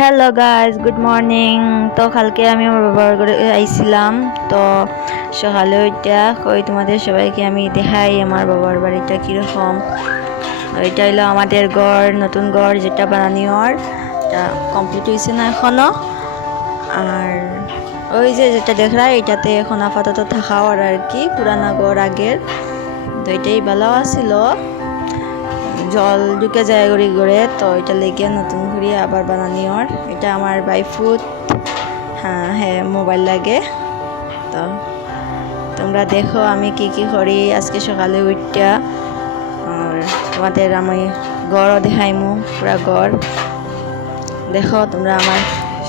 Hello guys, good morning. তো কালকে আমি আমার বাবার ঘরে আইছিলাম। তো সকালে ওইটা কই তোমাদের সবাইকে আমি দেখাই আমার বাবার বাড়িটা কীরকম। এটা হইলো আমাদের ঘর, নতুন ঘর যেটা বানানিওর, এটা কমপ্লিট হয়েছে না এখনও। আর ওই যে যেটা দেখরা এটাতে এখন আপাতত থাকা আর কি, পুরানা ঘর আগের। তো এটাই ভালো আছিল, জল ঢুকে যায় গড়ি গড়ে, তো এটা লেগে নতুন করে আবার বানানিওর। এটা আমার বাইফুট, হ্যাঁ হ্যাঁ মোবাইল লাগে। তো তোমরা দেখো আমি কি কি করি আজকে সকালে উঠটা। আর তোমাদের আমি গড়ও দেখাইমু, পুরা গড় দেখো, তোমরা আমার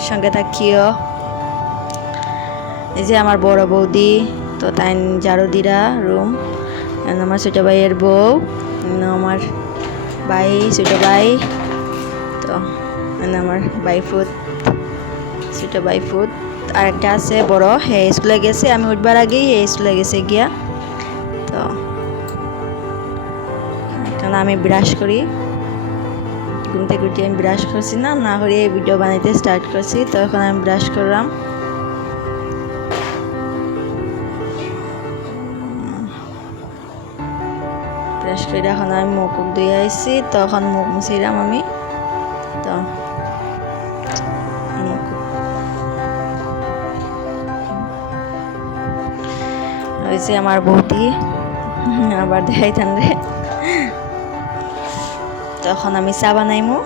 সঙ্গে থাকিও। এই যে আমার বড় বৌদি, তো তাই ঝাড়ু দিরা রুম। আমার ছোটো ভাইয়ের বউ, আমার ভাই, ছোটো ভাই। তো আমার বাইফুট, ছোটো বাইফুট। আর একটা আছে বড়, হে স্কুলে গেছে, আমি উঠবার আগেই হে স্কুলে গেছে গিয়া। তো এখন আমি ব্রাশ করি, ঘুম থেকে উঠে আমি ব্রাশ করছি না করে এই ভিডিও বানাইতে স্টার্ট করছি। তো এখন আমি ব্রাশ করলাম, ব্রাশ করে এখন আমি মুখ ধুয়ে আইছি। তখন মুখ মুছিলাম আমি। তো হয়েছে আমার বৌদি, আবার দেখাই রে। তখন আমি চা বানাইমু,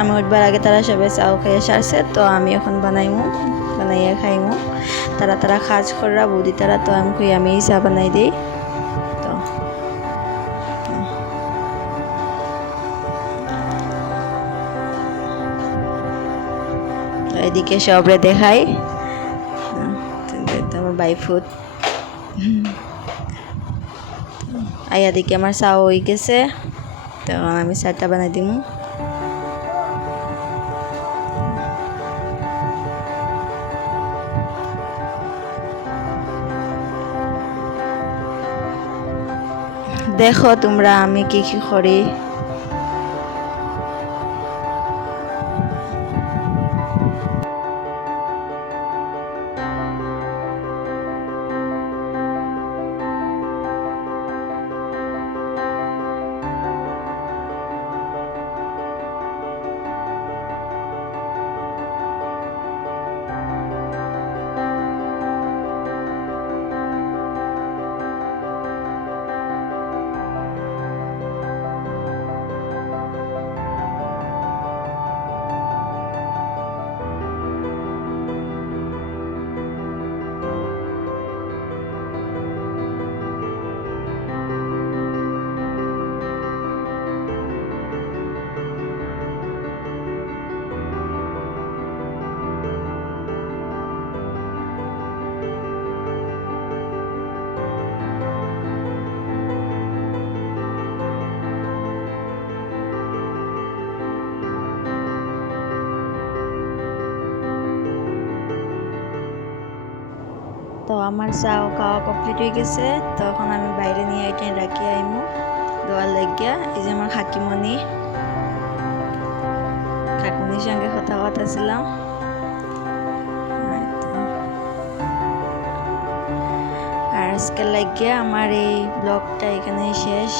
আমি উঠবার আগে তারা সবাই চাও খেয়ে সারছে। তো আমি এখন বানাইমু, বানাইয়া খাইমু। তারা কাজ করা বৌদি তারা, তো আমি চা বানাই দিই। তো এদিকে সবরে দেখাই আমার বাইফুট। আইয়া দিকে আমার চা হয়ে গেছে, তখন আমি চাটা বানাই দিমু। দেখো তোমরা আমি কি কি করি। তো আমার চাও খাওয়া কমপ্লিট হয়ে গেছে। তখন আমি বাইরে নিয়ে এটাই রাখি আইমু দোয়ার লাগিয়া। এই যে আমার কাকিমণির সঙ্গে কথা ছিলাম। আর আজকে লাগিয়া আমার এই ব্লগটা এখানেই শেষ।